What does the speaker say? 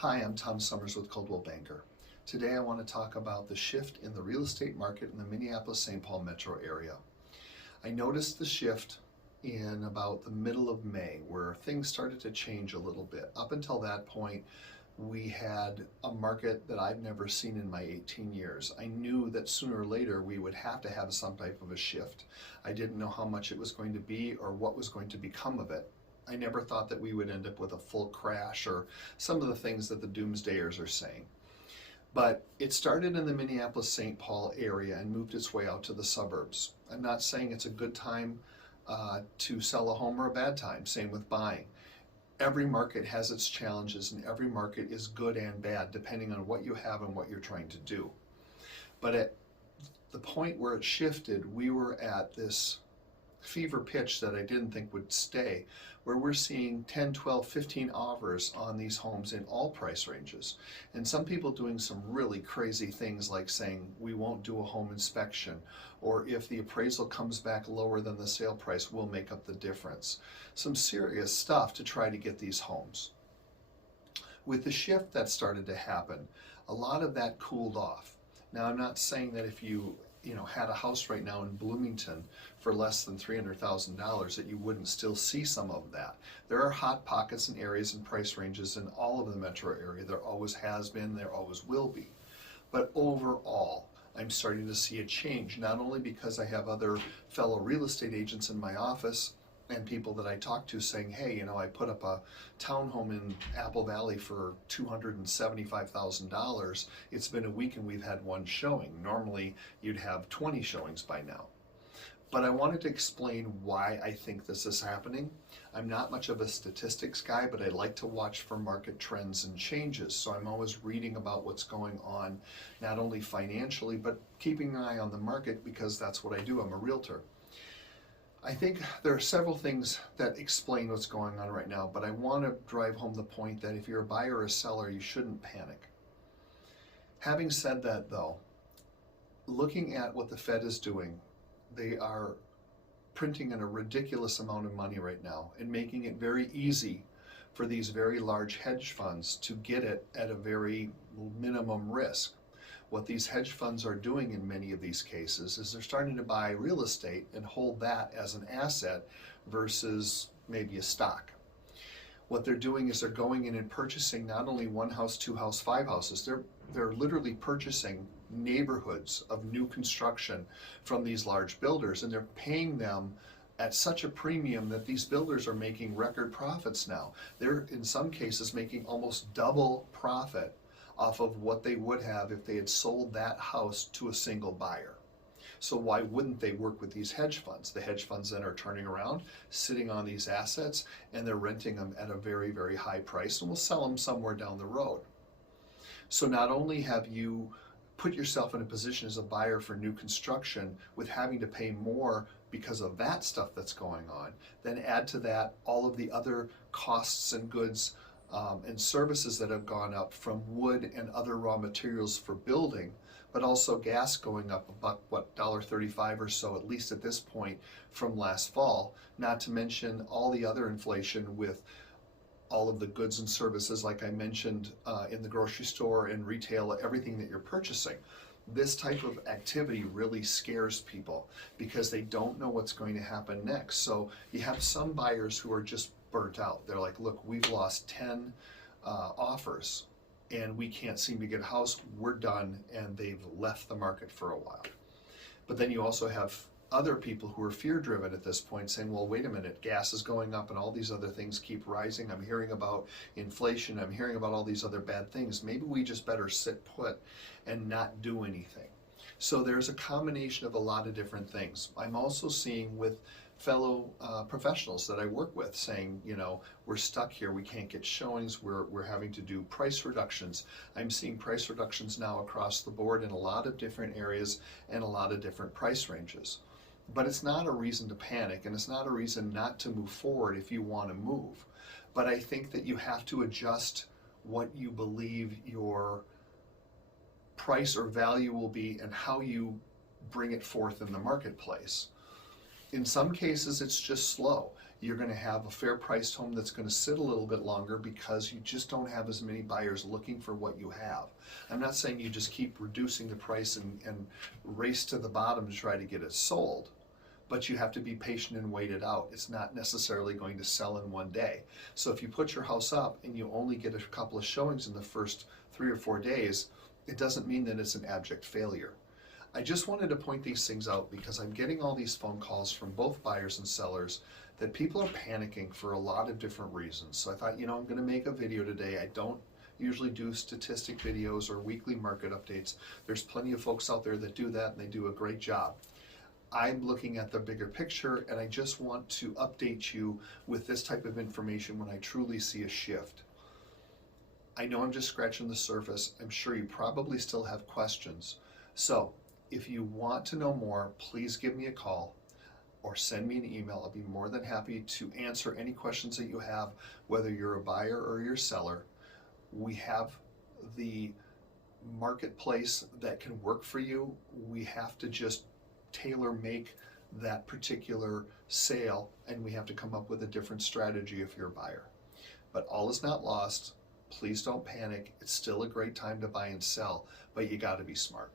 Hi, I'm Tom Sommers with Coldwell Banker. Today I want to talk about the shift in the real estate market in the Minneapolis-St. Paul metro area. I noticed the shift in about the middle of May where things started to change a little bit. Up until that point, we had a market that I've never seen in my 18 years. I knew that sooner or later we would have to have some type of a shift. I didn't know how much it was going to be or what was going to become of it. I never thought that we would end up with a full crash or some of the things that the doomsdayers are saying. But it started in the Minneapolis-St. Paul area and moved its way out to the suburbs. I'm not saying it's a good time to sell a home or a bad time, same with buying. Every market has its challenges and every market is good and bad depending on what you have and what you're trying to do. But at the point where it shifted, we were at this fever pitch that I didn't think would stay, where we're seeing 10, 12, 15 offers on these homes in all price ranges. And some people doing some really crazy things like saying, we won't do a home inspection, or if the appraisal comes back lower than the sale price, we'll make up the difference. Some serious stuff to try to get these homes. With the shift that started to happen, a lot of that cooled off. Now, I'm not saying that if you had a house right now in Bloomington for less than $300,000 that you wouldn't still see some of that. There are hot pockets and areas and price ranges in all of the metro area. There always has been, there always will be. But overall, I'm starting to see a change, not only because I have other fellow real estate agents in my office and people that I talk to saying, hey, I put up a townhome in Apple Valley for $275,000. It's been a week and we've had one showing. Normally you'd have 20 showings by now. But I wanted to explain why I think this is happening. I'm not much of a statistics guy, but I like to watch for market trends and changes. So I'm always reading about what's going on, not only financially, but keeping an eye on the market because that's what I do. I'm a realtor. I think there are several things that explain what's going on right now, but I want to drive home the point that if you're a buyer or a seller, you shouldn't panic. Having said that though, looking at what the Fed is doing, they are printing in a ridiculous amount of money right now and making it very easy for these very large hedge funds to get it at a very minimum risk. What these hedge funds are doing in many of these cases is they're starting to buy real estate and hold that as an asset versus maybe a stock. What they're doing is they're going in and purchasing not only one house, two house, five houses, they're literally purchasing neighborhoods of new construction from these large builders, and they're paying them at such a premium that these builders are making record profits now. They're in some cases making almost double profit off of what they would have if they had sold that house to a single buyer. So why wouldn't they work with these hedge funds? The hedge funds then are turning around, sitting on these assets, and they're renting them at a very, very high price, and will sell them somewhere down the road. So not only have you put yourself in a position as a buyer for new construction with having to pay more because of that stuff that's going on, then add to that all of the other costs and goods and services that have gone up from wood and other raw materials for building, but also gas going up about, $1.35 or so, at least at this point, from last fall, not to mention all the other inflation with all of the goods and services, like I mentioned, in the grocery store and retail, everything that you're purchasing. This type of activity really scares people because they don't know what's going to happen next. So you have some buyers who are just burnt out. They're like, look, we've lost 10 offers and we can't seem to get a house. We're done, and they've left the market for a while. But then you also have other people who are fear-driven at this point saying, well, wait a minute, gas is going up and all these other things keep rising. I'm hearing about inflation. I'm hearing about all these other bad things. Maybe we just better sit put and not do anything. So there's a combination of a lot of different things. I'm also seeing with fellow professionals that I work with saying, we're stuck here, we can't get showings, we're having to do price reductions. I'm seeing price reductions now across the board in a lot of different areas and a lot of different price ranges. But it's not a reason to panic, and it's not a reason not to move forward if you want to move. But I think that you have to adjust what you believe your price or value will be and how you bring it forth in the marketplace. In some cases, it's just slow. You're going to have a fair priced home that's going to sit a little bit longer because you just don't have as many buyers looking for what you have. I'm not saying you just keep reducing the price and race to the bottom to try to get it sold, but you have to be patient and wait it out. It's not necessarily going to sell in one day. So if you put your house up and you only get a couple of showings in the first 3 or 4 days, it doesn't mean that it's an abject failure. I just wanted to point these things out because I'm getting all these phone calls from both buyers and sellers that people are panicking for a lot of different reasons. So I thought, I'm going to make a video today. I don't usually do statistic videos or weekly market updates. There's plenty of folks out there that do that and they do a great job. I'm looking at the bigger picture, and I just want to update you with this type of information when I truly see a shift. I know I'm just scratching the surface. I'm sure you probably still have questions. So if you want to know more, please give me a call or send me an email. I'll be more than happy to answer any questions that you have, whether you're a buyer or you're a seller. We have the marketplace that can work for you. We have to just tailor make that particular sale, and we have to come up with a different strategy if you're a buyer. But all is not lost. Please don't panic. It's still a great time to buy and sell, but you got to be smart.